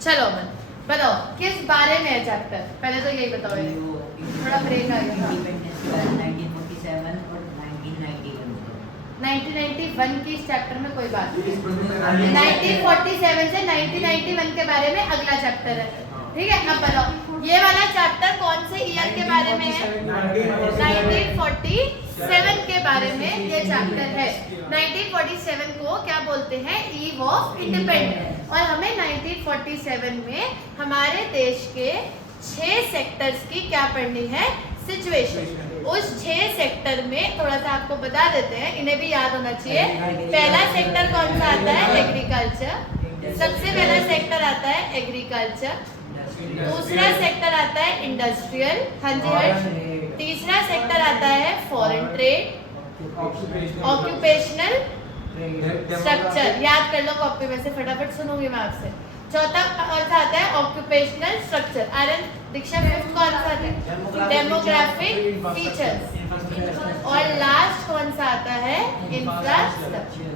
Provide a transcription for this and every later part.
चलो अमन बताओ किस बारे में है चैप्टर, पहले तो यही बताओ। थोड़ा ब्रेक आ गया। 1947 और 1991 1991 की इस चैप्टर में कोई बात नहीं, 1947 से 1991 के बारे में अगला चैप्टर है, ठीक है। अब बताओ ये वाला चैप्टर कौन से ईयर के बारे में है? 1947 के बारे में ये चैप्टर है। 1947 को क्या बोलते हैं? Ewe of independence. और हमें 1947 में हमारे देश के 6 सेक्टर्स की क्या पढ़नी है? सिचुएशन। उस 6 सेक्टर में थोड़ा सा आपको बता देते हैं, इन्हें भी याद होना चाहिए। पहला सेक्टर कौन सा आता है? एग्रीकल्चर। सबसे पहला सेक्टर आता है एग्रीकल्चर। दूसरा सेक्टर आता है इंडस्ट्रियल, हाँ जी हर्ष। तीसरा सेक्टर आता है फॉरेन ट्रेड, ऑक्यूपेशनल स्ट्रक्चर। याद कर लो कॉपी में से, फटाफट सुनूंगी मैं आपसे। चौथा कौन सा आता है? Occupational structure. Aryan Diksha fifth कौन सा आता है? Demographic features. और लास्ट कौन सा आता है? इंफ्रास्ट्रक्चर।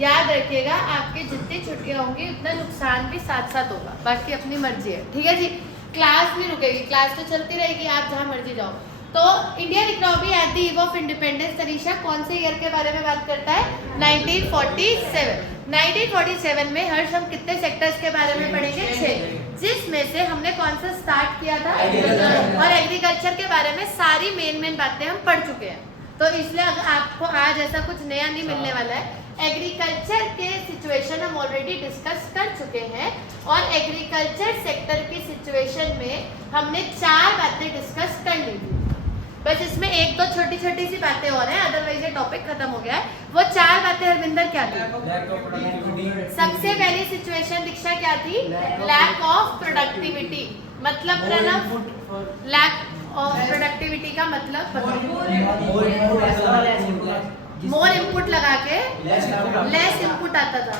याद रखिएगा, आपकी जितनी छुट्टियां होंगी उतना नुकसान भी साथ साथ होगा, बाकी अपनी मर्जी है, ठीक है जी। क्लास भी रुकेगी, क्लास तो चलती रहेगी, आप जहाँ मर्जी जाओ। तो Indian economy at the eve of independence, Tarisha कौन से ईयर के बारे में बात करता है? 1947। 1947 में हर्ष हम कितने सेक्टर्स के बारे में पढ़ेंगे? 6, जिसमें से हमने कौन सा स्टार्ट किया था? और एग्रीकल्चर के बारे में सारी मेन बातें हम पढ़ चुके हैं, तो इसलिए आपको आज ऐसा कुछ नया नहीं मिलने वाला है। एग्रीकल्चर के सिचुएशन हम ऑलरेडी डिस्कस कर चुके हैं, और एग्रीकल्चर सेक्टर की सिचुएशन में हमने 4 बातें डिस्कस कर ली थी। बस इसमें 1-2 छोटी छोटी सी बातें और हैं, अदरवाइज ये टॉपिक खत्म हो गया है। वो 4 बातें हरविंदर क्या थी? सबसे पहली सिचुएशन दीक्षा क्या थी? Lack of productivity. मतलब लैक ऑफ प्रोडक्टिविटी का मतलब मोर इनपुट लगा के लेस इनपुट आता था।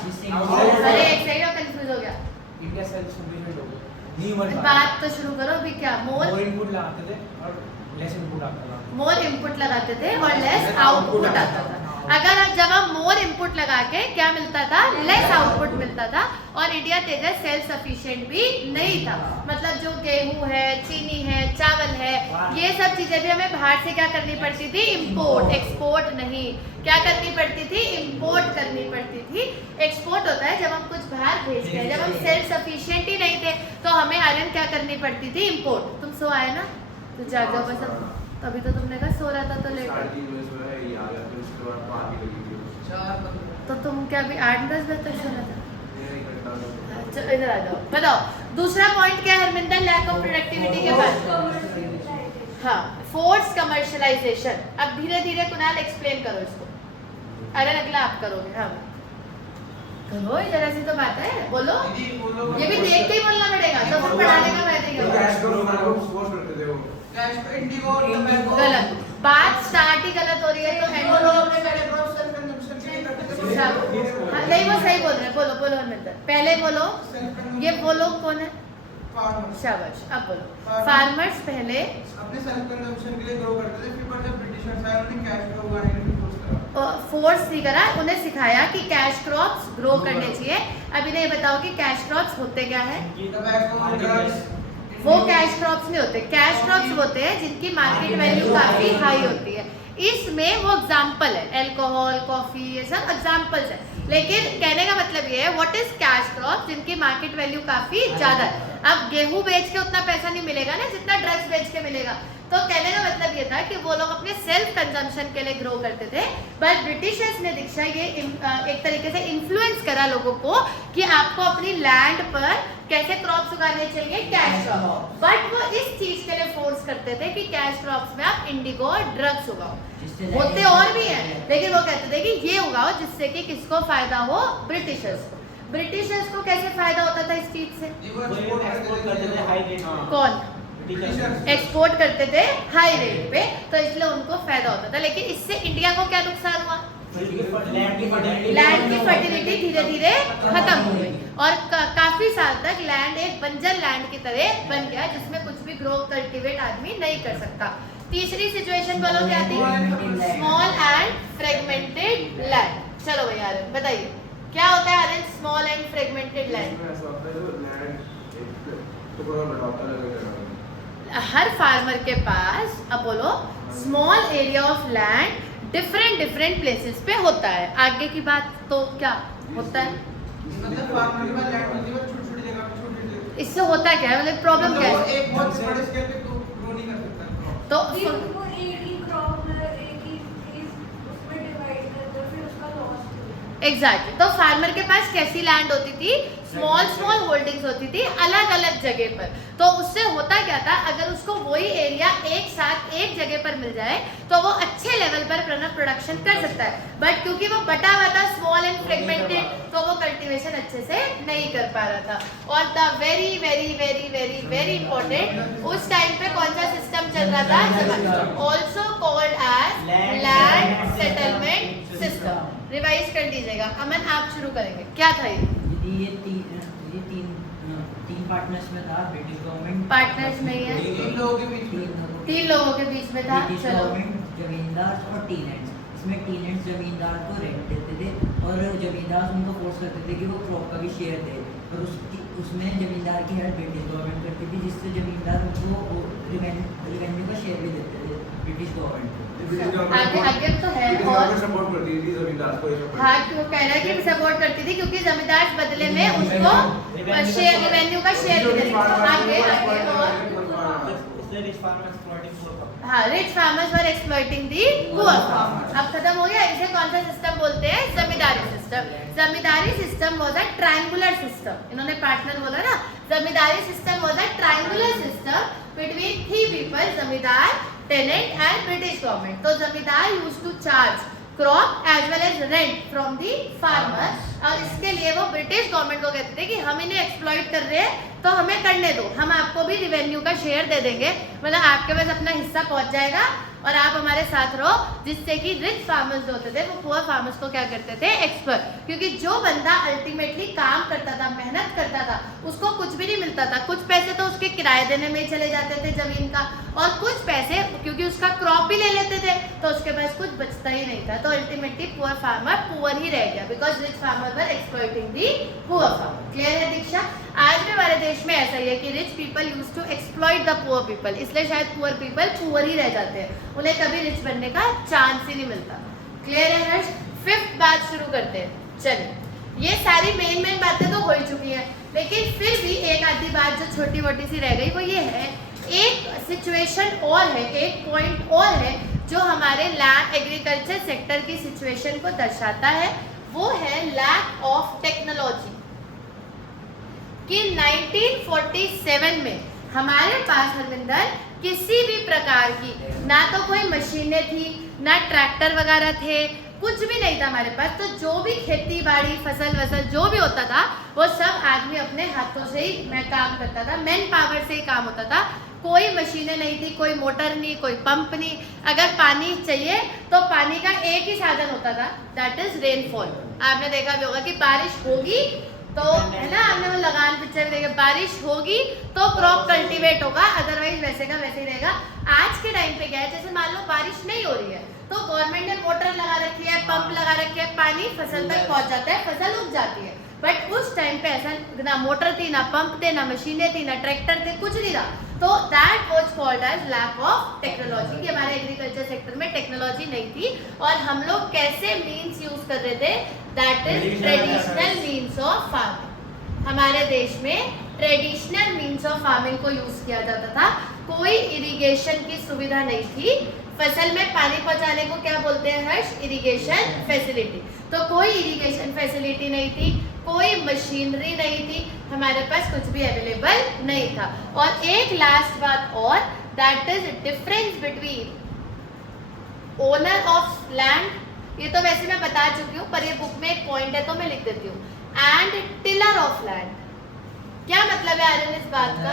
अरे एक सेकंड कंफ्यूज हो गया, बात तो शुरू करो अभी। क्या? मोर इनपुट लगाते थे और लेस इनपुट आता था। मोर इनपुट लगाते थे और लेस आउटपुट आता था। अगर जब हम मोर इनपुट लगा के क्या मिलता था? लेस आउटपुट मिलता था। और इंडिया तेजस सेल्फ सफिशिएंट भी नहीं था, मतलब जो गेहूं है, चीनी है, चावल है, ये सब चीजें भी हमें बाहर से क्या करनी पड़ती थी? इंपोर्ट, एक्सपोर्ट नहीं। क्या करनी पड़ती थी? इंपोर्ट करनी पड़ती थी। एक्सपोर्ट होता है जब हम कुछ बाहर भेजते हैं। जब हम सेल्फ सफिशिएंट ही नहीं थे तो हमें आयरन क्या करनी पड़ती थी? इंपोर्ट। तुम सो आए ना, तो जाग जाओ बस। तभी तो तुमने कहा सो रहा था तो लेट। तो तुम क्या भी 8-10 बजे तक सो रहा था? चलो इधर आ जाओ, बताओ दूसरा पॉइंट क्या है हरमिंदर? लैक ऑफ प्रोडक्टिविटी के बाद। हाँ, फोर्स कमर्शियलाइजेशन। अब धीरे धीरे कुणाल एक्सप्लेन करो इसको। अरे अगला आप करोगे। हाँ करो, जरा सी तो बात है, बोलो। ये भी देख के ही बोलना पड़ेगा, तो फिर पढ़ाने का फायदा क्या? गलत बात, स्टार्ट ही गलत हो रही है तो नहीं, वो सही बोल रहे हैं। बोलो बोलो हरमिंदर, पहले बोलो। ये बोलो कौन है? शाबाश, अब बोलो। फार्मर्स पहले अपने सेल्फ कंजम्पशन के लिए ग्रो करते थे, फिर जब ब्रिटिशर्स आए उन्होंने कैश क्रॉप उगाने के लिए फोर्स नहीं करा, उन्हें सिखाया कि कैश क्रॉप्स ग्रो करने चाहिए। अब इन्हें बताओ कि कैश क्रॉप्स होते क्या है? वो कैश क्रॉप्स नहीं होते। कैश क्रॉप्स होते हैं जिनकी मार्केट वैल्यू काफी हाई होती है। इसमें वो एग्जाम्पल है, अल्कोहल, कॉफी, ये सब एग्जाम्पल्स है। लेकिन कहने का मतलब ये है व्हाट इज कैश क्रॉप, जिनकी मार्केट वैल्यू काफी ज्यादा है। अब गेहूं बेच के उतना पैसा नहीं मिलेगा ना जितना ड्रग्स बेच के मिलेगा। तो कहने का मतलब ये था कि वो लोग अपने सेल्फ कंजम्पशन के लिए ग्रो करते थे, बट ब्रिटिशर्स ने दीक्षा ये एक तरीके से इन्फ्लुएंस करा लोगों को कि आपको अपनी लैंड पर कैसे क्रॉप्स उगाने चाहिए, कैश क्रॉप। बट वो इस चीज के लिए फोर्स करते थे कि कैश क्रॉप्स में आप इंडिगो और ड्रग्स उगाओ। होते और भी हैं, लेकिन वो कहते थे कि ये उगाओ जिससे कि किसको फायदा हो? ब्रिटिशर्स को। ब्रिटिशर्स को कैसे फायदा होता था इस चीज से? कौन? एक्सपोर्ट करते थे हाई रेट पे, तो इसलिए उनको फायदा होता था। लेकिन इससे इंडिया को क्या नुकसान हुआ? लैंड की फर्टिलिटी धीरे धीरे खत्म हो गई और काफी साल तक लैंड एक बंजर लैंड की तरह बन गया जिसमें कुछ भी ग्रो कल्टीवेट आदमी नहीं कर सकता। तीसरी सिचुएशन बोलो क्या थी? Small and fragmented land. चलो भैया बताइए क्या होता है स्मॉल एंड फ्रेगमेंटेड लैंड? टुकड़ा लड़ाता लगेगा। हर फार्मर के पास, अब बोलो, small area of land different places पे होता है। आगे की बात तो क्या होता है, मतलब फार्मर के पास लैंड होती है छोटी-छोटी जगह पे छोटी-छोटी। इससे होता क्या है, मतलब प्रॉब्लम क्या वो है? एक बहुत बड़े स्केल पे ग्रो नहीं कर सकता। तो उनको एक ही क्रॉप एक ही चीज उसमें डिवाइड कर दो, फिर उसका लॉस हो। एग्जैक्टली, तो फार्मर के पास कैसी लैंड होती थी? स्मॉल होल्डिंग्स होती थी अलग अलग जगह पर। तो उससे होता क्या था, अगर उसको वही एरिया एक साथ एक जगह पर मिल जाए तो वो अच्छे लेवल पर प्रोडक्शन कर सकता है, बट क्योंकि वो बटा हुआ था, स्मॉल एंड फ्रेगमेंटेड, तो वो कल्टीवेशन अच्छे से नहीं कर पा रहा था। और the very very very very very important, उस टाइम पे कौन सा सिस्टम चल रहा था? Also called as land settlement system. Revise कर दीजिएगा। अमन आप शुरू करेंगे, क्या था ये? तीन पार्टनर्स में था, ब्रिटिश गवर्नमेंट पार्टनर्स में ही है, तीन लोगों के बीच में। तीन लोगों के बीच में था। ब्रिटिश चलो, गवर्नमेंट, जमींदार और टीनेंट्स। इसमें टीनेंट्स जमींदार को रेंट देते थे और जमींदार उनको फोर्स करते थे कि वो क्रॉप का भी शेयर दे, और उसमें जमींदार की हेल्प ब्रिटिश गवर्नमेंट करती थी, जिससे जमींदार उनको रेवेन्यू का शेयर भी देते थे ब्रिटिश गवर्नमेंट को। आगे तो है। और सपोर्ट करती थी जमींदार को। हाँ, क्यों कह रहा है कि सपोर्ट करती थी? क्योंकि जमींदार बदले में उसको शेयर, रेवेन्यू का शेयर भी देते थे। आगे और हाँ, rich farmers were exploiting the poor farmers. अब खत्म हो गया। इसे कौन सा सिस्टम बोलते हैं? Zamindari system. Zamindari system was a triangular system. इन्होंने पार्टनर बोला ना, zamindari system was a triangular system between three people, zamindar, tenant and British government. तो zamindar used to charge crop as well as rent from the farmer, और इसके लिए वो ब्रिटिश गवर्नमेंट को कहते थे कि हम इन्हें एक्सप्लॉइट कर रहे हैं तो हमें करने दो, हम आपको भी रिवेन्यू का शेयर दे देंगे, मतलब आपके पास अपना हिस्सा पहुंच जाएगा और आप हमारे साथ रहो। जिससे कि रिच फार्मर्स जो होते थे वो पुअर फार्मर्स को क्या करते थे? एक्सप्लॉइट। क्योंकि जो बंदा अल्टीमेटली काम करता था, मेहनत करता था, उसको कुछ भी नहीं मिलता था। कुछ पैसे तो उसके किराए देने में ही चले जाते थे जमीन का, और कुछ पैसे क्योंकि उसका क्रॉप भी ले लेते थे तो उसके पास कुछ बचता ही नहीं था। तो अल्टीमेटली पुअर फार्मर पुअर ही रह गया, because rich farmer were exploiting the poor farmer. Clear है दीक्षा? आज भी हमारे देश में ऐसा ही है कि rich people use to exploit the poor people, इसलिए शायद पुअर पीपल पुअर ही रह जाते हैं, उन्हें कभी रिच बनने का चांस ही नहीं मिलता। क्लियर है हर्ष? फिफ्थ बात शुरू करते हैं। चलिए, ये सारी मेन बातें तो हो ही चुकी हैं, लेकिन फिर भी एक आधी बात जो छोटी मोटी सी रह गई वो ये है, एक सिचुएशन और है, एक पॉइंट और है जो हमारे लैंड एग्रीकल्चर सेक्टर की सिचुएशन को दर्शाता है, वो है लैक ऑफ टेक्नोलॉजी। कि 1947 में हमारे पास हरविंदर किसी भी प्रकार की ना तो कोई मशीनें थी, ना ट्रैक्टर वगैरह थे, कुछ भी नहीं था हमारे पास। तो जो भी खेती बाड़ी, फसल वसल जो भी होता था वो सब आदमी अपने हाथों से ही काम करता था, मैन पावर से ही काम होता था। कोई मशीनें नहीं थी, कोई मोटर नहीं, कोई पंप नहीं। अगर पानी चाहिए तो पानी का एक ही साधन होता था, दैट इज रेनफॉल। आपने देखा भी होगा कि बारिश होगी तो, है ना, आपने वो लगान पिक्चर देखा, बारिश होगी तो क्रॉप कल्टीवेट होगा, अदरवाइज वैसे का वैसे ही रहेगा। आज के टाइम पे क्या है, जैसे मान लो बारिश नहीं हो रही है तो गवर्नमेंट ने मोटर लगा रखी है, पंप लगा रखी है, पानी फसल तक पहुंच जाता है, फसल उग जाती है। बट उस टाइम पे ऐसा ना मोटर थी, ना पंप थे, ना मशीनें थी, ना ट्रैक्टर थे, कुछ नहीं था। तो that was called as lack of technology, कि हमारे एग्रीकल्चर सेक्टर में टेक्नोलॉजी नहीं थी। और हम लोग कैसे मीन्स यूज कर रहे थे? That is traditional means of farming. हमारे देश में ट्रेडिशनल मीन्स ऑफ फार्मिंग को यूज किया जाता था। कोई इरिगेशन की सुविधा नहीं थी। फसल में पानी पहुंचाने को क्या बोलते हैं हर्ष? Irrigation facility. तो कोई इरिगेशन फैसिलिटी नहीं थी, कोई मशीनरी नहीं थी, हमारे पास कुछ भी अवेलेबल नहीं था। और एक लास्ट बात और, that is difference between owner of land, ये तो वैसे मैं बता चुकी हूँ पर ये बुक में एक पॉइंट है तो मैं लिख देती हूँ, एंड टिलर ऑफ लैंड। क्या मतलब है आर्यन इस बात का?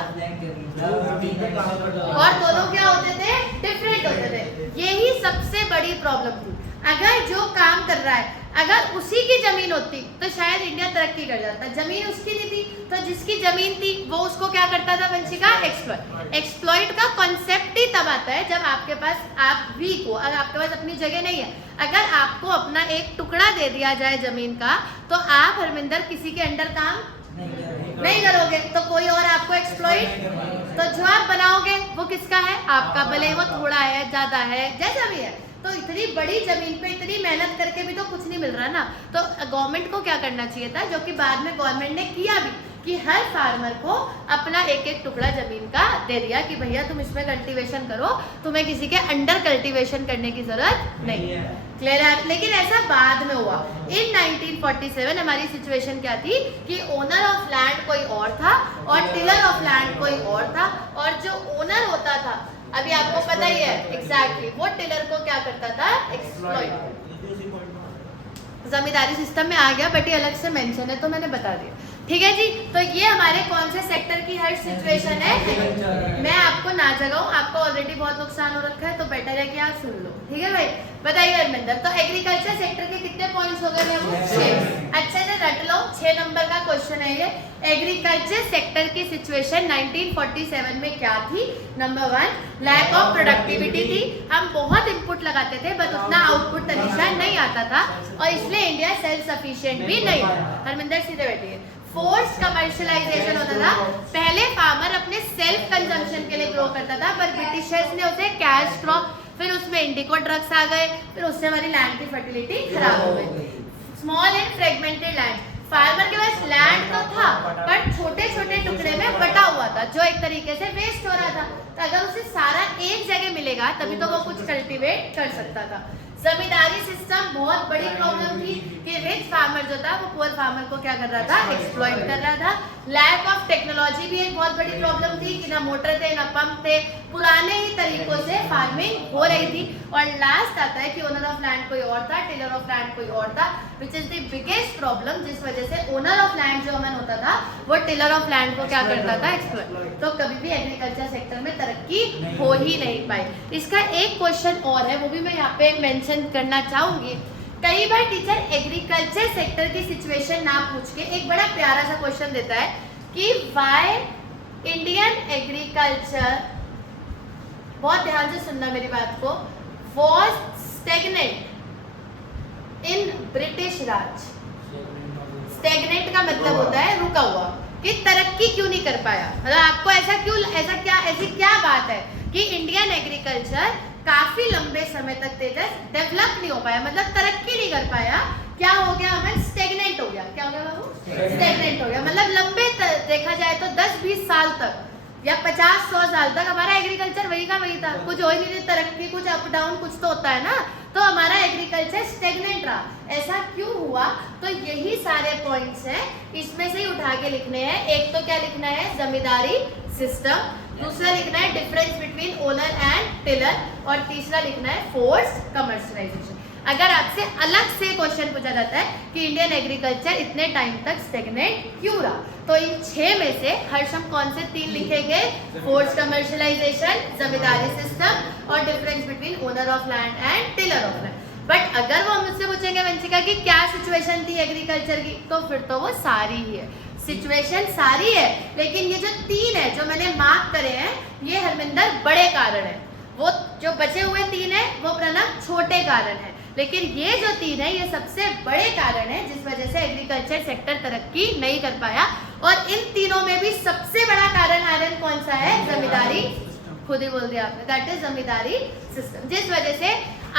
और दोनों क्या होते थे? डिफरेंट होते थे। यही सबसे बड़ी प्रॉब्लम थी। अगर जो काम कर रहा है अगर उसी की जमीन होती तो शायद इंडिया तरक्की कर जाता। जमीन उसकी नहीं थी तो जिसकी जमीन थी वो उसको क्या करता था वंशिका? एक्सप्लॉइट। एक्सप्लॉइट का कॉन्सेप्ट ही तब आता है जब आपके पास, आप वीक हो, अगर आपके पास अपनी जगह नहीं है, अगर आपको अपना एक टुकड़ा दे दिया जाए जमीन का तो आप हरमिंदर किसी के अंडर काम नहीं नहीं करोगे तो कोई और आपको एक्सप्लॉइट, तो जो आप बनाओगे वो किसका है? आपका, भले वो थोड़ा है ज्यादा है जैसा भी है। तो इतनी बड़ी जमीन पे इतनी मेहनत करके भी तो कुछ नहीं मिल रहा ना। तो गवर्नमेंट को क्या करना चाहिए था, जो कि बाद में गवर्नमेंट ने किया भी, कि हर फार्मर को अपना एक एक टुकड़ा जमीन का दे दिया कि भैया तुम इसमें कल्टीवेशन करो, तुम्हें किसी के अंडर कल्टीवेशन करने की जरूरत नहीं है। क्लियर है? लेकिन ऐसा बाद में हुआ। इन 1947 हमारी सिचुएशन क्या थी कि ओनर ऑफ लैंड कोई और था और टिलर ऑफ लैंड कोई और था, और जो ओनर होता था, अभी आपको पता ही है एग्जैक्टली वो टिलर को क्या करता था? एक्सप्लॉइट। जमींदारी सिस्टम में आ गया, बट ये अलग से मेंशन है तो मैंने बता दिया। ठीक है जी, तो ये हमारे कौन से सेक्टर की हर सिचुएशन है। मैं आपको ना जगाऊं, आपको ऑलरेडी बहुत नुकसान हो रखा है, तो बेटर है कि आप सुन लो। ठीक है भाई, बताइए हरमिंदर, तो एग्रीकल्चर सेक्टर के कितने पॉइंट्स हो गए? 6। अच्छे से रट लो, 6 नंबर का क्वेश्चन है ये। एग्रीकल्चर सेक्टर की सिचुएशन 1947 में क्या थी? नंबर 1, लैक ऑफ प्रोडक्टिविटी थी। हम बहुत इनपुट लगाते थे बट उतना आउटपुट तरीका नहीं आता था, और इसलिए इंडिया सेल्फ सफिशिएंट भी नहीं था। हरमिंदर सीधे बैठिए। फोर्स कमर्शियलाइजेशन होता था। पहले फार्मर अपने सेल्फ कंजम्पशन के लिए ग्रो करता था, पर ब्रिटिशर्स ने उसे कैश क्रॉप, फिर उसमें इंडिको ड्रग्स आ गए, फिर उससे हमारी लैंड की फर्टिलिटी खराब हो गई। Small and fragmented land, farmer के पास लैंड तो था पर छोटे छोटे टुकड़े में बटा हुआ था, जो एक तरीके से वेस्ट हो रहा था। तो अगर उसे सारा एक जगह मिलेगा तभी तो वो कुछ कल्टीवेट कर सकता था। जमींदारी सिस्टम बहुत बड़ी प्रॉब्लम थी कि रिच फार्मर जो था वो पुअर फार्मर को क्या कर रहा था? एक्सप्लॉइट कर रहा था। लैक ऑफ टेक्नोलॉजी भी एक बहुत बड़ी प्रॉब्लम थी कि ना मोटर थे ना पंप थे, पुराने ही तरीकों से फार्मिंग हो रही थी। और लास्ट आता है कि ओनर ऑफ लैंड कोई और था, टिलर ऑफ लैंड कोई और था, which is the biggest problem, जिस वजह से ओनर ऑफ लैंड जो अमन होता था वो टिलर ऑफ लैंड को क्या करता था? एक्सप्लॉइट। तो कभी भी एग्रीकल्चर सेक्टर में तरक्की हो ही नहीं पाई। इसका एक क्वेश्चन और है, वो भी मैं यहाँ पे मेंशन करना चाहूंगी। कई बार टीचर एग्रीकल्चर सेक्टर की सिचुएशन ना पूछ के एक बड़ा प्यारा सा क्वेश्चन देता है कि व्हाई इंडियन एग्रीकल्चर, बहुत ध्यान से सुनना मेरी बात को, was stagnant in British Raj. Stagnant का मतलब होता है रुका हुआ, कि तरक्की क्यों नहीं कर पाया। मतलब आपको ऐसी क्या बात है कि इंडियन एग्रीकल्चर काफी लंबे समय तक डेवलप नहीं हो पाया, मतलब तरक्की नहीं कर पाया। क्या हो गया? हमें स्टेगनेंट हो गया। क्या हो गया बाबू? स्टेगनेंट हो गया। मतलब लंबे देखा जाए तो 10-20 साल तक या 50-100 साल तक हमारा एग्रीकल्चर वही का वही था, कुछ हो ही नहीं रही तरक्की, कुछ अप डाउन कुछ तो होता है ना। तो हमारा एग्रीकल्चर स्टेगनेंट रहा। ऐसा क्यों हुआ? तो यही सारे पॉइंट्स हैं, इसमें से ही उठा के लिखने हैं। एक तो क्या लिखना है? जमींदारी सिस्टम, दूसरा लिखना है difference between owner and tiller, और तीसरा लिखना है फोर्स कमर्शियलाइजेशन। अगर आपसे अलग से क्वेश्चन पूछा जाता है कि इंडियन एग्रीकल्चर इतने टाइम तक स्टेगनेट क्यों रहा, तो इन 6 में से हर्षम कौन से 3 लिखेंगे? फोर्स कमर्शियलाइजेशन, जमींदारी सिस्टम और difference between owner of land and tiller of land. But अगर वो मुझसे पूछेंगे वंशिका की क्या सिचुएशन थी एग्रीकल्चर की, तो फिर तो वो सारी ही है, सिचुएशन सारी है। लेकिन ये जो 3 है जो मैंने मार्क करे हैं, ये हरमिंदर बड़े कारण है। वो जो बचे हुए 3 है वो प्रणव छोटे कारण है, लेकिन ये जो 3 है ये सबसे बड़े कारण है जिस वजह से एग्रीकल्चर सेक्टर तरक्की नहीं कर पाया। और इन तीनों में भी सबसे बड़ा कारण आयरन कौन सा है? जमींदारी। खुद ही बोल दिया आपने, दैट इज जमींदारी सिस्टम, जिस वजह से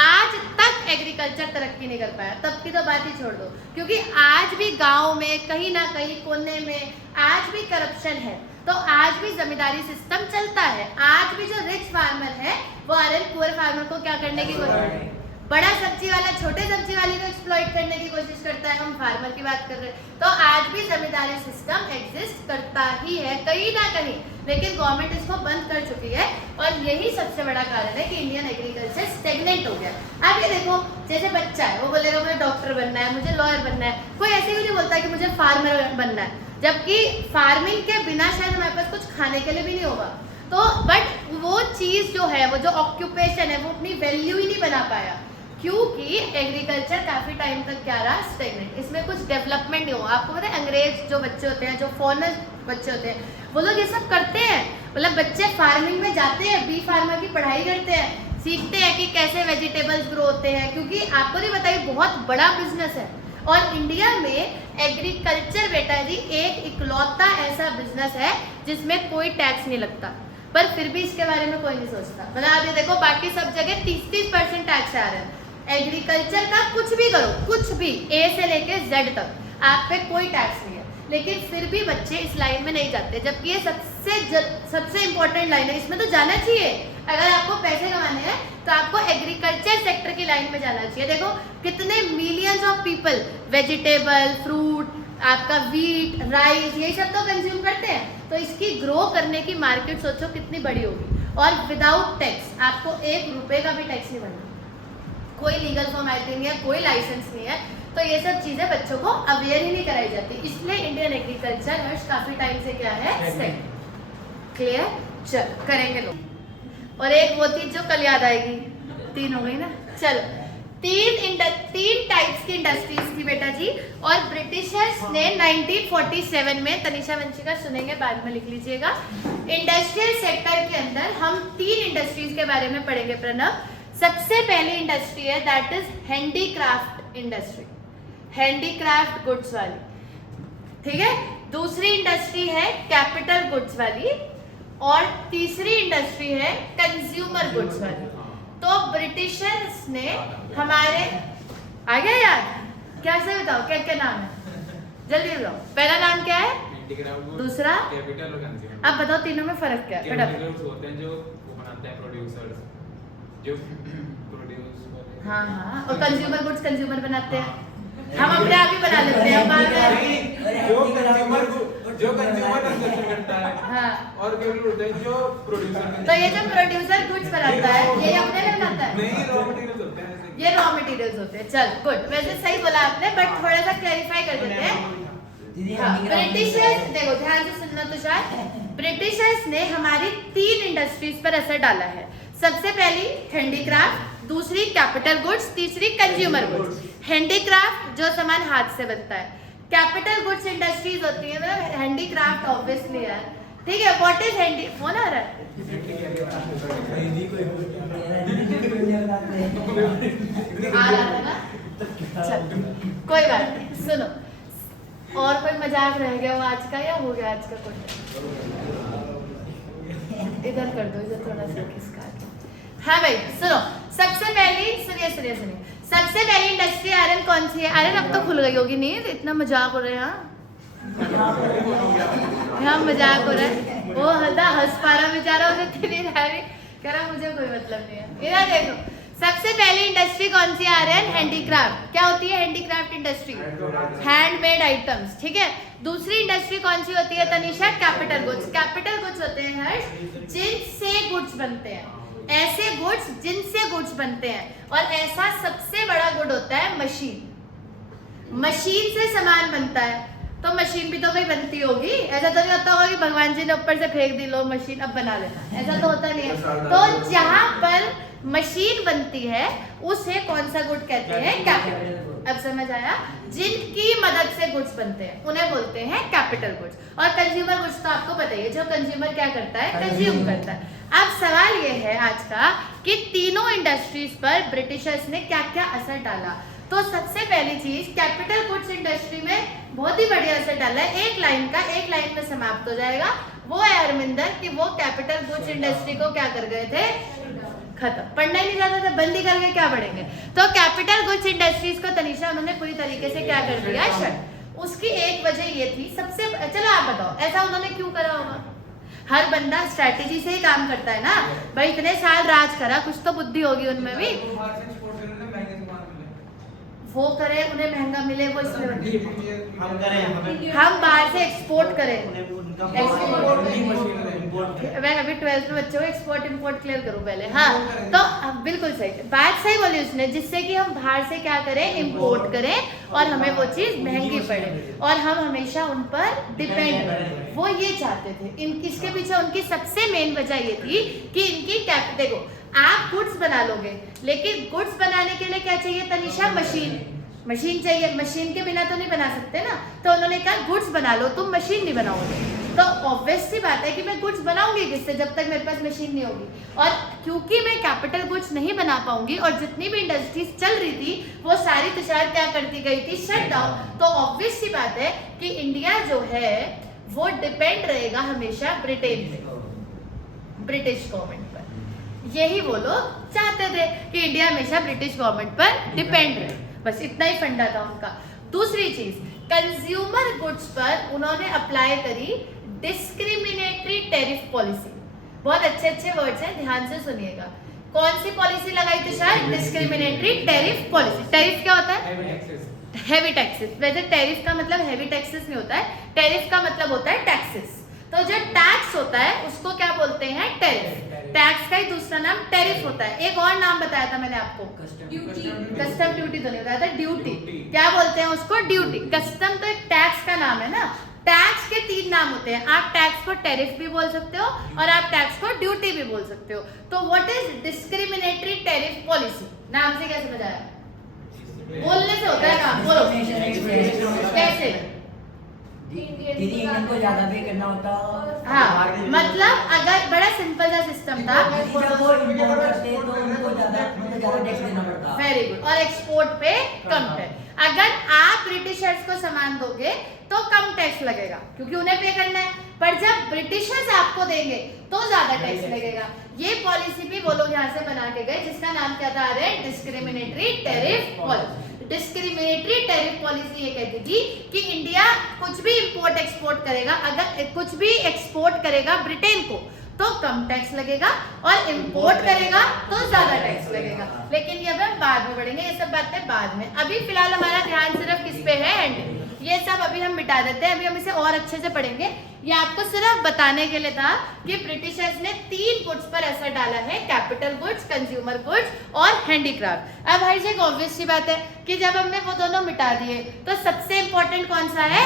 आज तक एग्रीकल्चर तरक्की नहीं कर पाया। तब की तो बात ही छोड़ दो, क्योंकि आज भी गांव में कहीं ना कहीं कोने में आज भी करप्शन है, तो आज भी जमींदारी सिस्टम चलता है। आज भी जो रिच फार्मर है वो आयरन पुअर फार्मर को क्या करने की कोशिश, बड़ा सब्जी वाला छोटे सब्जी वाली को एक्सप्लॉइट करने की कोशिश करता है। हम फार्मर की बात कर रहे हैं, तो आज भी जमींदारी सिस्टम एग्जिस्ट करता ही है कहीं ना कहीं, लेकिन गवर्नमेंट इसको बंद कर चुकी है। और यही सबसे बड़ा कारण है कि इंडियन एग्रीकल्चर स्टेगनेंट हो गया। आप ये देखो, जैसे बच्चा है वो बोलेगा मुझे डॉक्टर बनना है, मुझे लॉयर बनना है, कोई ऐसे भी नहीं बोलता कि मुझे फार्मर बनना है, जबकि फार्मिंग के बिना शायद हमारे पास कुछ खाने के लिए भी नहीं होगा। तो बट वो चीज़ जो है, वो जो ऑक्यूपेशन है, वो अपनी वैल्यू ही नहीं बना पाया, क्योंकि एग्रीकल्चर काफी टाइम तक क्या रहा? स्टेगनेंट। इसमें कुछ डेवलपमेंट नहीं हुआ। आपको पता है अंग्रेज जो बच्चे होते हैं, जो फॉरेनर बच्चे होते हैं, वो लोग ये सब करते हैं। मतलब बच्चे फार्मिंग में जाते हैं, बी फार्मर की पढ़ाई करते हैं, सीखते हैं कि कैसे वेजिटेबल्स ग्रो होते हैं, क्योंकि आपको नहीं पता ये बहुत बड़ा बिजनेस है। और इंडिया में एग्रीकल्चर बेटा जी एक इकलौता ऐसा बिजनेस है जिसमें कोई टैक्स नहीं लगता, पर फिर भी इसके बारे में कोई नहीं सोचता। मतलब आप ये देखो बाकी सब जगह 30% टैक्स आ रहा है, एग्रीकल्चर का कुछ भी करो, कुछ भी A से लेके Z तक आप पे कोई टैक्स नहीं है, लेकिन फिर भी बच्चे इस लाइन में नहीं जाते, जबकि ये सबसे इम्पोर्टेंट लाइन है, इसमें तो जाना चाहिए। अगर आपको पैसे कमाने हैं तो आपको एग्रीकल्चर सेक्टर की लाइन में जाना चाहिए। देखो कितने millions of people vegetable, fruit, आपका वीट, राइस, यही सब तो कंज्यूम करते हैं, तो इसकी ग्रो करने की मार्केट सोचो कितनी बड़ी होगी। और विदाउट टैक्स आपको 1 रुपए का भी टैक्स नहीं भरना, कोई लीगल फॉर्मेलिटी नहीं है, कोई लाइसेंस नहीं है, तो ये सब चीजें बच्चों को अवेयर ही नहीं कराई जाती। इसलिए इंडियन एग्रीकल्चर हर्ष काफी टाइम से क्या है, क्लियर। चल करेंगे लोग। और एक वो थी जो कल याद आएगी, 3 हो गई ना। चलो 3 टाइप्स की इंडस्ट्रीज थी बेटा जी, और ब्रिटिशर्स ने 1947 में, तनिषा वंशिका सुनेंगे बाद में लिख लीजिएगा, इंडस्ट्रियल सेक्टर के अंदर हम 3 इंडस्ट्रीज के बारे में पढ़ेंगे प्रणव। सबसे पहली इंडस्ट्री है that is handicraft industry, handicraft goods वाली, ठीक है। दूसरी इंडस्ट्री है कैपिटल गुड्स वाली, और तीसरी इंडस्ट्री है कंज्यूमर गुड्स वाली। तो ब्रिटिशर्स ने हमारे, आ गया यार, क्या से बताओ क्या क्या नाम है, जल्दी बताओ। पहला नाम क्या है, दूसरा कैपिटल और कंज्यूमर। अब बताओ तीनों में फर्क क्या है। कैपिटल होते हैं जो वो बनाते हैं प्रोड्यूसर्स, जो प्रोड्यूस होते हैं। हाँ हाँ, और कंज्यूमर गुड्स कंज्यूमर बनाते हैं, हम अपने आप ही बना लेते हैं बाद में। जो कंज्यूमर कंजप्शन करता है, हाँ, और कैपिटल होता है जो प्रोड्यूसर। तो ये जो प्रोड्यूसर गुड्स बनाता है ये अपने लिए बनाता है, नहीं, रॉ मटेरियल्स होते हैं ऐसे। ये रॉ मटेरियल्स होते हैं। चल गुड, वैसे सही बोला आपने, बट थोड़ा सा क्लैरिफाई कर देते हैं। हाँ, ब्रिटिशर्स, देखो ध्यान से सुनना तुषार, ब्रिटिशर्स ने हमारी 3 इंडस्ट्रीज पर असर डाला है। सबसे पहली हैंडीक्राफ्ट, दूसरी कैपिटल गुड्स, तीसरी कंज्यूमर गुड्स। हैंडीक्राफ्ट जो सामान हाथ से बनता है, कैपिटल गुड्स इंडस्ट्रीज होती है, मतलब हैंडीक्राफ्ट ऑब्वियसली है, ठीक है। व्हाट इज हैंडी, फोन आ रहा है, आ रहा था ना, चल कोई बात नहीं, सुनो। और कोई मजाक रह गया वो आज का, या हो गया आज का कुछ, इधर कर दो, इधर थोड़ा सा किसका। हाँ भाई सुनो, सबसे पहली सुनिए, सबसे पहली इंडस्ट्री आयरन कौन सी है? आयरन अब तो खुल गई होगी, नहीं इतना मजाक हो रहा है यहाँ मजाक हो रहा है। वो हंस पा रहा बेचारा, उसे इतनी रही कह रहा मुझे कोई मतलब नहीं है। इधर देखो, सबसे पहली इंडस्ट्री कौन सी आ रही है? हैंडीक्राफ्ट। क्या होती है हैंडीक्राफ्ट इंडस्ट्री? हैंडमेड आइटम्स, ठीक है। दूसरी इंडस्ट्री कौन सी होती है Tanisha? Capital goods. Capital goods होते हैं हर्ष जिनसे गुड्स बनते हैं, ऐसे गुड्स जिनसे गुड्स बनते हैं। और ऐसा सबसे बड़ा गुड होता है मशीन। मशीन से सामान बनता है, तो मशीन भी तो कोई बनती होगी। ऐसा तो नहीं होता होगा कि भगवान जी ने ऊपर से फेंक दी लो मशीन अब बना लेना, ऐसा तो होता नहीं है। तो जहां पर मशीन बनती है उसे कौन सा गुड कहते हैं? कैपिटल। अब समझ आया? जिनकी मदद से गुड्स बनते हैं उन्हें बोलते हैं कैपिटल गुड्स। और कंज्यूमर गुड्स तो आपको पता ही है, जो कंज्यूमर क्या करता है? कंज्यूम करता है। अब सवाल ये है आज का कि तीनों इंडस्ट्रीज पर ब्रिटिशर्स ने क्या क्या असर डाला। तो सबसे पहली चीज, कैपिटल गुड्स इंडस्ट्री में बहुत ही बढ़िया असर डाला है। एक लाइन में समाप्त हो जाएगा। वो है अरविंदर कि वो कैपिटल गुड्स इंडस्ट्री को क्या कर गए थे? खत्म। पढ़ना ही नहीं जाता था, बंदी करके क्या पढ़ेंगे। तो कैपिटल गुड्स इंडस्ट्रीज को तनिषा उन्होंने पूरी तरीके से क्या कर दिया? शट। उसकी एक वजह ये थी सबसे, चलो आप बताओ ऐसा उन्होंने क्यों करा होगा? हर बंदा स्ट्रैटेजी से ही काम करता है ना भाई। इतने साल राज करा, कुछ तो बुद्धि होगी उनमें भी। वो करे उन्हें महंगा मिले, वो इसलिए हम बाहर से एक्सपोर्ट करें। मैं अभी 12th में बच्चों को एक्सपोर्ट इंपोर्ट क्लियर करूं पहले। हाँ तो बिल्कुल सही बात, सही बोली उसने, जिससे कि हम बाहर से क्या करें? इंपोर्ट करें और हमें वो चीज महंगी पड़े और हम हमेशा उन पर डिपेंड रहें। वो ये चाहते थे। इसके पीछे उनकी सबसे मेन वजह ये थी कि इनकी देखो, आप गुड्स बना लोगे, लेकिन गुड्स बनाने के लिए क्या चाहिए तनिषा? मशीन चाहिए। मशीन के बिना तो नहीं बना सकते ना। तो उन्होंने कहा गुड्स बना लो, तुम मशीन नहीं बनाओगे। तो ऑब्वियस सी बात है कि मैं गुड्स बनाऊंगी किससे, जब तक मेरे पास मशीन नहीं होगी। और क्योंकि मैं कैपिटल गुड्स नहीं बना पाऊंगी और जितनी भी इंडस्ट्रीज चल रही थी वो सारी तुषार क्या करती गई थी, शट डाउन। तो ऑब्वियस सी बात है कि इंडिया जो है वो डिपेंड रहेगा हमेशा ब्रिटेन पे, ब्रिटिश गवर्नमेंट पर। यही वो लोग चाहते थे कि इंडिया हमेशा ब्रिटिश गवर्नमेंट पर डिपेंड रहे, बस इतना ही फंडा था उनका। दूसरी चीज, कंज्यूमर गुड्स पर उन्होंने अप्लाई करी डिस्क्रिमिनेटरी टैरिफ पॉलिसी। बहुत अच्छे अच्छे वर्ड्स हैं, ध्यान से सुनिएगा। कौन सी पॉलिसी लगाई थी शायद? Discriminatory tariff policy. टैरिफ क्या होता है? Heavy taxes. वैसे टैरिफ का मतलब हैवी टैक्सेस नहीं होता है, टैरिफ का मतलब होता है टैक्सेस। तो जो टैक्स होता है उसको क्या बोलते हैं? टैरिफ। टैक्स का ही दूसरा नाम टैरिफ होता है। एक और नाम बताया था मैंने आपको, कस्टम ड्यूटी तो नहीं बताया था, ड्यूटी। क्या बोलते हैं उसको? ड्यूटी। कस्टम तो एक टैक्स का नाम है ना। टैक्स के 3 नाम होते हैं, आप टैक्स को टैरिफ भी बोल सकते हो और आप टैक्स को ड्यूटी भी बोल सकते हो। तो what is discriminatory tariff policy? नाम से क्या समझ आया? बोलने से होता है काम, बोलो कैसे? दीदी इंडियन को ज्यादा पे करना होता। हाँ, मतलब अगर बड़ा सिंपल सा सिस्टम था। जब वो इम्पोर्ट करते तो उनको ज्यादा मतलब ज्यादा टैक्स देना पड़ता। Very good. और एक्सपोर्ट पे कम टैक्स। अगर आप ब्रिटिशर्स को सामान दोगे तो कम टैक्स लगेगा क्योंकि उन्हें पे करना है, पर जब ब्रिटिशर्स आपको देंगे तो ज्यादा टैक्स लगेगा। ये पॉलिसी भी वो लोग यहाँ से बना के गए जिसका नाम क्या था? अरे discriminatory tariff policy. Discriminatory tariff policy ये कहती थी कि इंडिया कुछ भी इंपोर्ट एक्सपोर्ट करेगा, अगर कुछ भी एक्सपोर्ट करेगा ब्रिटेन को तो कम टैक्स लगेगा और इंपोर्ट करेगा तो ज्यादा टैक्स लगेगा। लेकिन ये अब हम बाद में बढ़ेंगे, ये सब बातें बाद में। अभी फिलहाल हमारा ध्यान सिर्फ किस पे है? हैंडी। ये सब अभी हम मिटा देते हैं, अभी हम इसे और अच्छे से पढ़ेंगे। ये आपको सिर्फ बताने के लिए था कि ब्रिटिशर्स ने 3 गुड्स पर असर डाला है, कैपिटल गुड्स, कंज्यूमर गुड्स और हैंडीक्राफ्ट। अब हर जगह ऑब्वियस सी बात है कि जब हमने वो दोनों मिटा दिए तो सबसे इंपॉर्टेंट कौन सा है?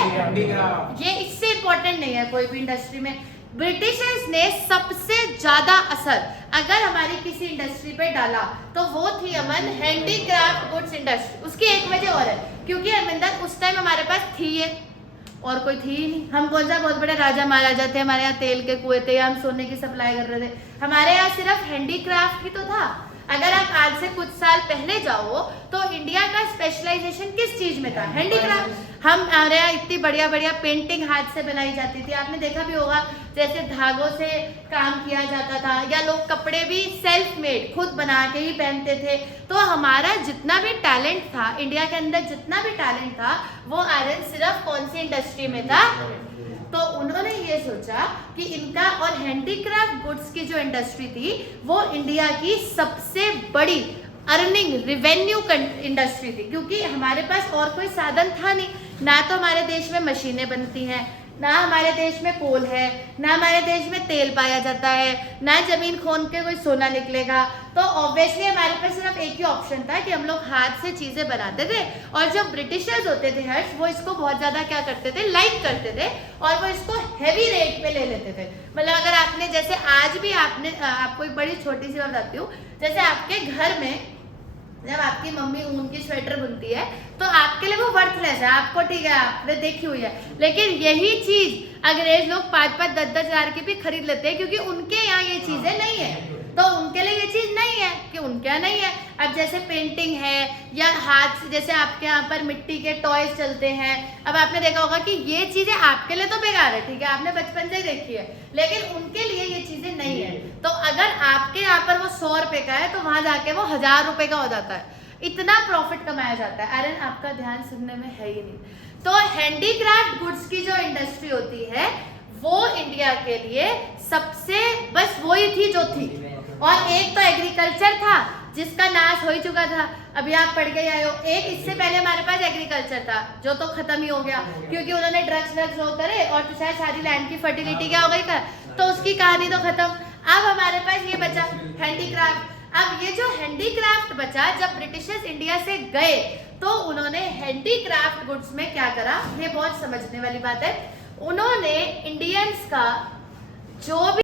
ये इससे इंपॉर्टेंट नहीं है कोई भी इंडस्ट्री में। ब्रिटिशर्स ने सबसे ज्यादा असर अगर हमारी किसी इंडस्ट्री पे डाला तो वो थी अमन हैंडीक्राफ्ट गुड्स इंडस्ट्री। उसकी एक वजह और है, क्योंकि अरविंदर उस टाइम हमारे पास थी ये और कोई थी ही नहीं। हम कौन सा बहुत बड़े राजा महाराजा थे, हमारे यहाँ तेल के कुएं थे या हम सोने की सप्लाई कर रहे थे? हमारे यहाँ सिर्फ हैंडीक्राफ्ट ही तो था। अगर आप आज से कुछ साल पहले जाओ तो इंडिया का स्पेशलाइजेशन किस चीज में था? हैंडीक्राफ्ट। हमारे यहाँ इतनी बढ़िया बढ़िया पेंटिंग हाथ से बनाई जाती थी, आपने देखा भी होगा, जैसे धागों से काम किया जाता था, या लोग कपड़े भी सेल्फ मेड खुद बना के ही पहनते थे। तो हमारा जितना भी टैलेंट था इंडिया के अंदर, जितना भी टैलेंट था वो आयरन सिर्फ कौन सी इंडस्ट्री में था? तो उन्होंने ये सोचा कि इनका, और हैंडीक्राफ्ट गुड्स की जो इंडस्ट्री थी वो इंडिया की सबसे बड़ी अर्निंग रेवेन्यू इंडस्ट्री थी, क्योंकि हमारे पास और कोई साधन था नहीं। ना तो हमारे देश में मशीनें बनती हैं, ना हमारे देश में कोल है, ना हमारे देश में तेल पाया जाता है, ना जमीन खोद के कोई सोना निकलेगा। तो ऑब्वियसली हमारे पास सिर्फ एक ही ऑप्शन था कि हम लोग हाथ से चीजें बनाते थे। और जो ब्रिटिशर्स होते थे हर्ष, वो इसको बहुत ज्यादा क्या करते थे? लाइक करते थे और वो इसको हैवी रेट पे ले लेते थे। मतलब अगर आपने, जैसे आज भी आपको एक बड़ी छोटी सी बात बताती हूँ, जैसे आपके घर में जब आपकी मम्मी ऊन की स्वेटर बुनती है तो आपके लिए वो वर्थलेस है, आपको ठीक है, आपने देखी हुई है। लेकिन यही चीज अंग्रेज लोग 5-5, 10-10 हजार की भी खरीद लेते हैं, क्योंकि उनके यहाँ ये चीजें नहीं है। तो उनके लिए ये चीज नहीं है कि उनके यहाँ नहीं है। अब जैसे पेंटिंग है या हाथ से, जैसे आपके यहाँ पर मिट्टी के टॉयज चलते हैं, अब आपने देखा होगा कि ये चीजें आपके लिए तो बेकार है, ठीक है, आपने बचपन से देखी है, लेकिन उनके लिए ये चीजें नहीं है। तो अगर आपके यहाँ पर वो 100 रुपए का है तो वहां जाके वो 1000 रुपए का हो जाता है। इतना प्रॉफिट कमाया जाता है। अरे आपका ध्यान सुनने में है ही नहीं। तो हैंडीक्राफ्ट गुड्स की जो इंडस्ट्री होती है वो इंडिया के लिए सबसे, बस वही थी जो थी। और एक तो एग्रीकल्चर था जिसका नाश हो ही चुका था, अभी आप पढ़ के आए हो। एक इससे पहले हमारे पास एग्रीकल्चर था जो तो खत्म ही हो गया, क्योंकि उन्होंने ड्रग्स वो करे और तो शायद सारी लैंड की फर्टिलिटी क्या हो गई था, तो उसकी कहानी तो खत्म। अब हमारे पास ये बचा हैंडीक्राफ्ट। अब ये जो हैंडीक्राफ्ट बचा, जब ब्रिटिशर्स इंडिया से गए तो उन्होंने हैंडीक्राफ्ट गुड्स में क्या करा, ये बहुत समझने वाली बात है। उन्होंने इंडियंस का जो भी